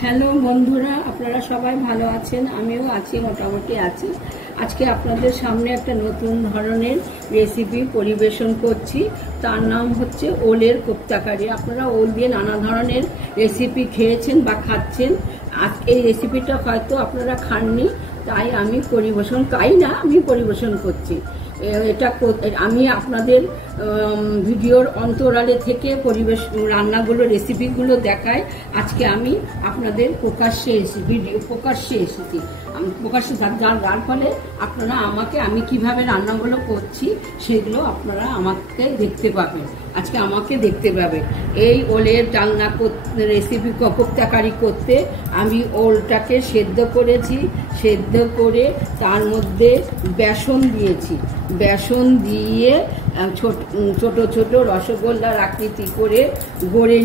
Hello বন্ধুরা, আপনারা সবাই ভালো আছেন? আমিও আছি, মোটামুটি আছি। আজকে আপনাদের সামনে একটা নতুন ধরনের রেসিপি পরিবেশন করছি। তার নাম হচ্ছে ওলের কোপ্তাকারি। আপনারা ওল দিয়ে নানা ধরনের রেসিপি খেয়েছেন বা খাচ্ছেন। এই রেসিপিটা হয়তো আপনারা খাননি, তাই আমি পরিবেশন করছি। এটা আমি আপনাদের ভিডিওর অন্তরালে থেকে রান্নাগুলো রেসিপিগুলো দেখাই। আজকে আমি আপনাদের প্রকাশ্যে এসেছি যার ফলে আপনারা আমি কিভাবে রান্নাগুলো করছি সেগুলো আপনারা আমাকে দেখতে পাবেন। এই ওলের ডালনা রেসিপি কোপ্তাকারি করতে আমি ওলটাকে সেদ্ধ করে তার মধ্যে বেসন দিয়ে ছোট ছোট রসগোল্লার আকৃতি করে গড়ে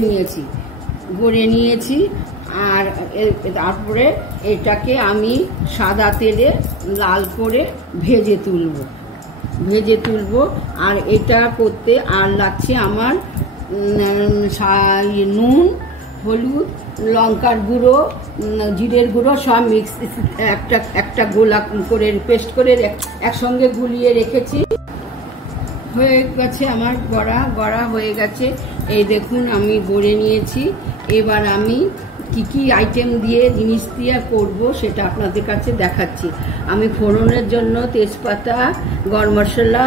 নিয়েছি। আর তারপরে এটাকে আমি সাদা তেলে লাল করে ভেজে তুলব। আর এটা করতে আর লাগছে আমার নুন, হলুদ, লঙ্কার গুঁড়ো, জিরের গুঁড়ো সব মিক্স একটা গোলা করে পেস্ট করে একসঙ্গে গুলিয়ে রেখেছি। হয়ে গেছে আমার গড়া হয়ে গেছে। এই দেখুন আমি গড়ে নিয়েছি। এবার আমি কি আইটেম জিনিস দিয়ে করব সেটা আপনাদের কাছে দেখাচ্ছি। আমি ফোড়নের জন্য তেজপাতা, গরম মশলা,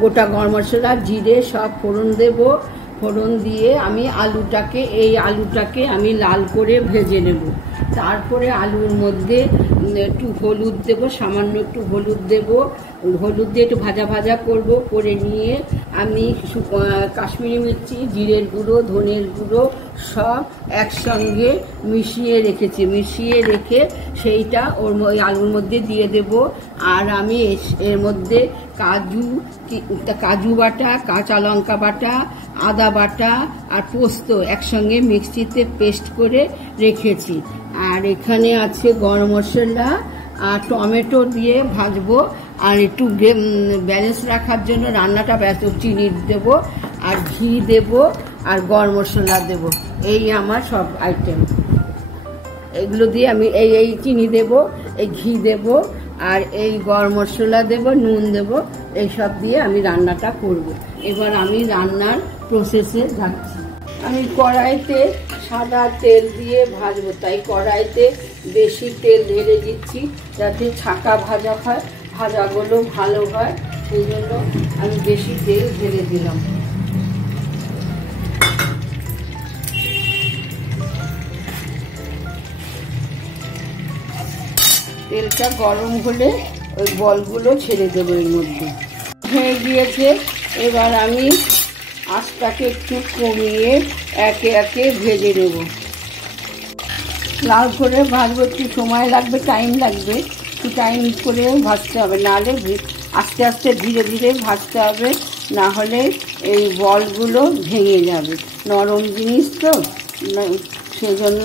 গোটা গরম মশলা, জিরে সব ফোড়ন দিয়ে আমি আলুটাকে আমি লাল করে ভেজে নেব। তারপরে আলুর মধ্যে একটু হলুদ দেব, সামান্য একটু হলুদ দিয়ে একটু ভাজা করে নিয়ে আমি কাশ্মীরি মির্চি, জিরের গুঁড়ো, ধনের গুঁড়ো সব একসঙ্গে মিশিয়ে রেখে সেইটা ওই আলুর মধ্যে দিয়ে দেব। আর আমি এর মধ্যে কাজু বাটা, কাঁচা লঙ্কা বাটা, আদা বাটা আর পোস্ত একসঙ্গে মিক্সিতে পেস্ট করে রেখেছি। আর এখানে আছে গরম মশলা আর টমেটো দিয়ে ভাজবো। আর একটু ব্যালেন্স রাখার জন্য রান্নাটা চিনি দেব, আর ঘি দেব, আর গরম মশলা দেব। এই আমার সব আইটেম। এগুলো দিয়ে আমি এই চিনি দেব, এই ঘি দেব, আর এই গরম মশলা দেব, নুন দেব। এইসব দিয়ে আমি রান্নাটা করব। এবার আমি রান্নার প্রসেসে যাচ্ছি। আমি কড়াইতে সাদা তেল দিয়ে ভাজবো, তাই কড়াইতে বেশি তেল ঢেলে দিচ্ছি যাতে ছাকা ভাজাগুলো ভালো হয়। সেই জন্য আমি বেশি তেল ঢেলে দিলাম। তেলটা গরম হলে ওই বলগুলো ছেড়ে দেবো এর মধ্যে। হয়ে গিয়েছে। এবার আমি আঁচটাকে একটু কমিয়ে একে ভেজে নেব। লাল করে ভাজবো, একটু সময় লাগবে, টাইম করে ভাজতে হবে। নাহলে আস্তে আস্তে ধীরে ধীরে ভাজতে হবে, না হলে এই বলগুলো ভেঙে যাবে। নরম জিনিস তো, সেজন্য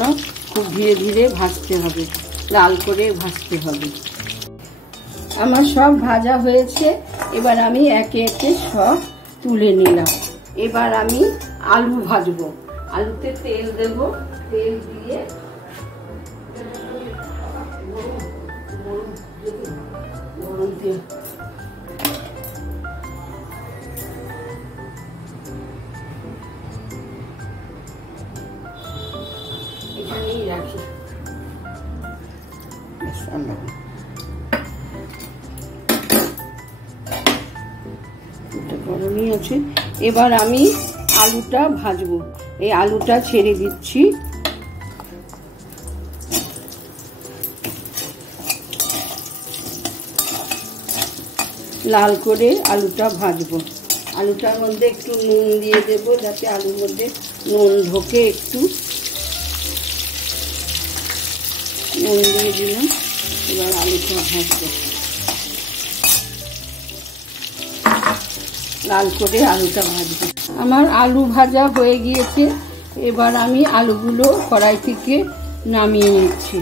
খুব ধীরে ধীরে ভাজতে হবে, লাল করে ভাজতে হবে। আমার সব ভাজা হয়েছে। এবার আমি একে সব তুলে নিলাম। এবার আমি আলু ভাজবো। আলুতে তেল দেব, তেল দিয়ে এখানেই রাখি। গরমই আছে। এবার আমি আলুটা ভাজবো। এই আলুটা ছেড়ে দিচ্ছি। লাল করে আলুটা ভাজবো। আলুটার মধ্যে একটু নুন দিয়ে দেব, যাতে আলুর মধ্যে নুন ঢোকে। একটু নুন দিয়ে দিলাম। এবার আলুটা ভাজবো, লাল করে আলুটা ভাজবো। আমার আলু ভাজা হয়ে গিয়েছে। এবার আমি আলুগুলো কড়াই থেকে নামিয়ে নিচ্ছি।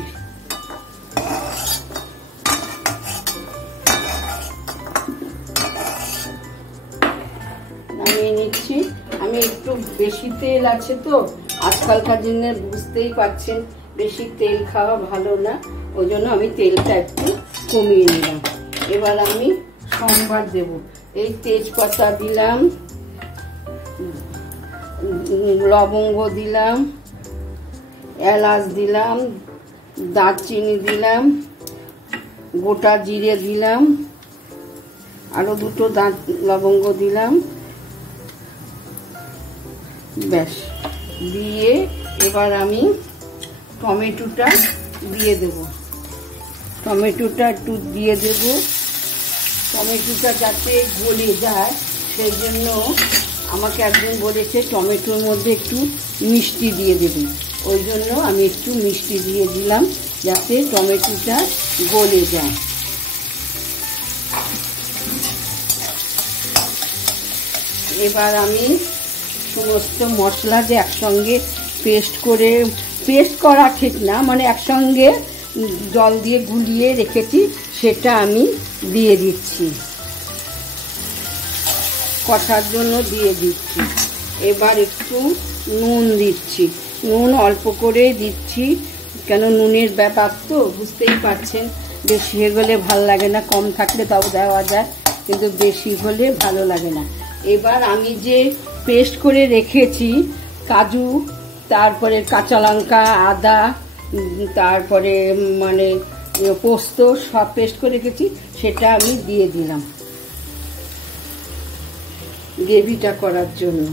আমি একটু বেশি তেল আছে তো, আজকালকার দিনে বুঝতেই পারছেন বেশি তেল খাওয়া ভালো না, ওই জন্য আমি তেলটা একটু কমিয়ে নিলাম। এবার আমি সম্বার দেব। এই তেজপাতা দিলাম, লবঙ্গ দিলাম, এলাচ দিলাম, দারচিনি দিলাম, গোটা জিরে দিলাম, আরো দুটো লবঙ্গ দিলাম। ব্যাস, দিয়ে এবার আমি টমেটোটা দিয়ে দেব। টমেটোটা একটু দিয়ে দেব, টমেটোটা যাতে গলে যায় সেই জন্য আমাকে একজন বলেছে টমেটোর মধ্যে একটু মিষ্টি দিয়ে দেবে, ওই জন্য আমি একটু মিষ্টি দিয়ে দিলাম যাতে টমেটোটা গলে যায়। এবার আমি সমস্ত মশলা যে একসঙ্গে পেস্ট করা ঠিক না, মানে একসঙ্গে জল দিয়ে গুলিয়ে রেখেছি সেটা আমি দিয়ে দিচ্ছি, কষার জন্য দিয়ে দিচ্ছি। এবার একটু নুন দিচ্ছি, নুন অল্প করে দিচ্ছি, কেন নুনের ব্যাপার তো বুঝতেই পারছেন, বেশি হয়ে গেলে ভালো লাগে না, কম থাকলে তাও দেওয়া যায়, কিন্তু বেশি হলে ভালো লাগে না। এবার আমি যে পেস্ট করে রেখেছি কাজু, তারপরে কাঁচা লঙ্কা, আদা, তারপরে মানে পোস্ত সব পেস্ট করে রেখেছি সেটা আমি দিয়ে দিলাম গ্রেভিটা করার জন্য।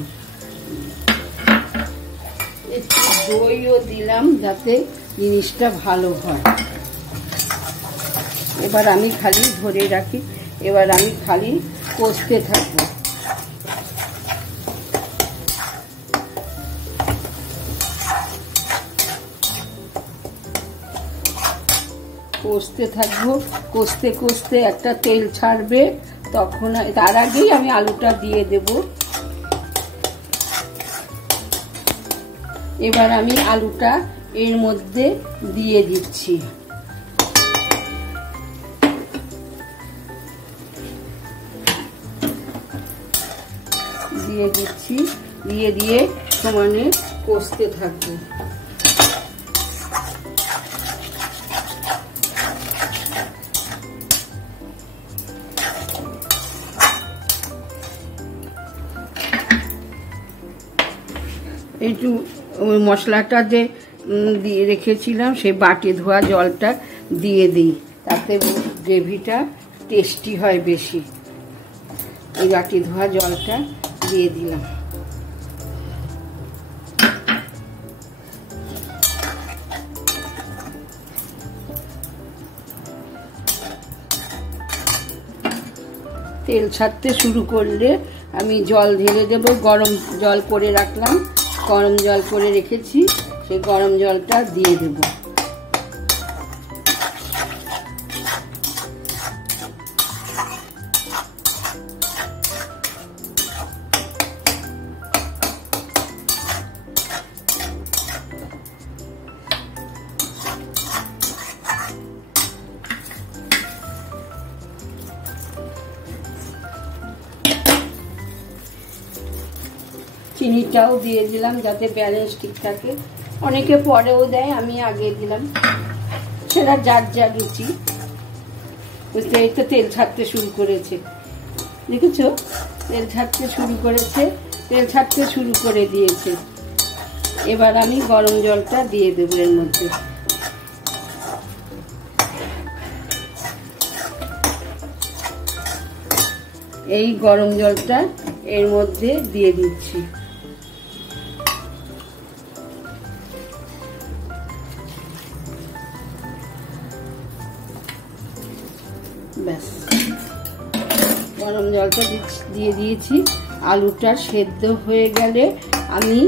একটু দইও দিলাম যাতে জিনিসটা ভালো হয়। এবার আমি খালি ধরে রাখি, এবার আমি খালি কষতে থাকবো। কষতে থাকবো, কষতে কষতে একটা তেল ছাড়বে, তখন তার আগেই আমি আলুটা দিয়ে দেব। এবার আমি আলুটা এর মধ্যে দিয়ে দিচ্ছি, দিয়ে সমানে কষতে থাকবো। একটু মশলাটা যে দিয়ে রেখেছিলাম সেই বাটি ধোয়া জলটা দিয়ে দিই, তাতে গ্রেভিটা টেস্টি হয় বেশি। এই বাটি ধোয়া জলটা দিয়ে দিলাম। তেল ছাড়তে শুরু করলে আমি জল ঢেলে দেবো। গরম জল করে রাখলাম, গরম জল করে রেখেছি, সেই গরম জলটা দিয়ে দেব। চিনিটাও দিয়ে দিলাম যাতে ব্যালেন্স ঠিক থাকে, অনেকে পরেও দেয়, আমি আগে দিলাম, সেটা যার যা রুচি। বুঝতে এই তো তেল ছাড়তে শুরু করেছে, দেখেছো তেল ছাড়তে শুরু করেছে, তেল ছাড়তে শুরু করে দিয়েছে। এবার আমি গরম জলটা দিয়ে দেবো এর মধ্যে। এই গরম জলটা এর মধ্যে দিয়ে দিচ্ছি। ব্যাস, গরম জলটা দিয়ে দিয়েছি। আলুটা সেদ্ধ হয়ে গেলে আমি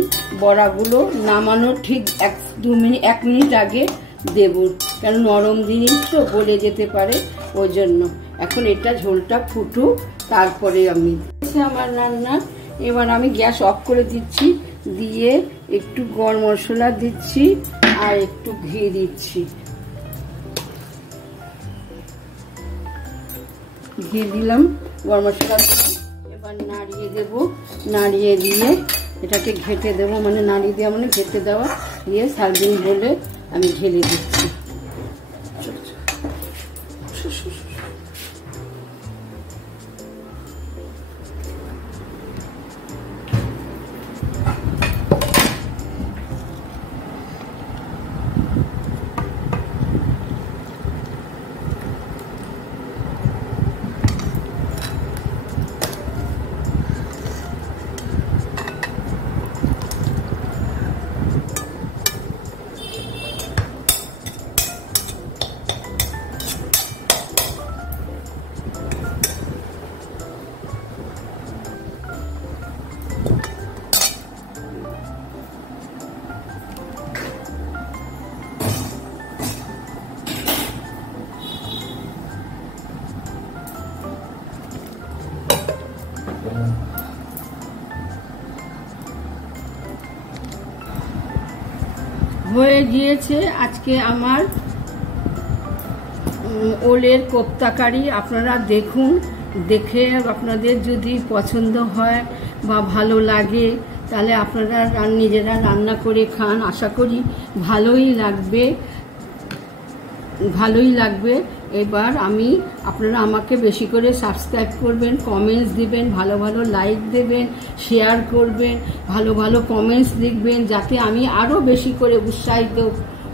বড়াগুলো নামানোর ঠিক 1 মিনিট আগে দেব, কেন নরম জিনিস তো গলে যেতে পারে, ওই জন্য। এখন এটা ঝোলটা ফুটুক, তারপরে আমি আমার রান্না। এবার আমি গ্যাস অফ করে দিচ্ছি, দিয়ে একটু গরম মশলা দিচ্ছি আর একটু ঘি দিচ্ছি। ঘি দিলাম, গরম মশলা দিলাম, এবার নাড়িয়ে দেব। নাড়িয়ে দিয়ে এটাকে ঘেঁটে দেবো, মানে নাড়ি দেওয়া মানে ঘেঁটে দেওয়া, দিয়ে সার্ভিং বলে আমি ঢেলে দিচ্ছি। হয়ে গিয়েছে আজকে আমার ওলের কোপ্তা কারি। আপনারা দেখুন, দেখে আপনাদের যদি পছন্দ হয় বা ভালো লাগে তাহলে আপনারা নিজেরা রান্না করে খান। আশা করি ভালোই লাগবে। এবার আপনারা আমাকে বেশি করে সাবস্ক্রাইব করবেন, কমেন্টস দিবেন, ভালো ভালো লাইক দেবেন, শেয়ার করবেন, ভালো ভালো কমেন্টস লিখবেন, যাতে আমি আরও বেশি করে উৎসাহিত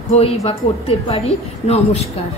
হই বা করতে পারি। নমস্কার।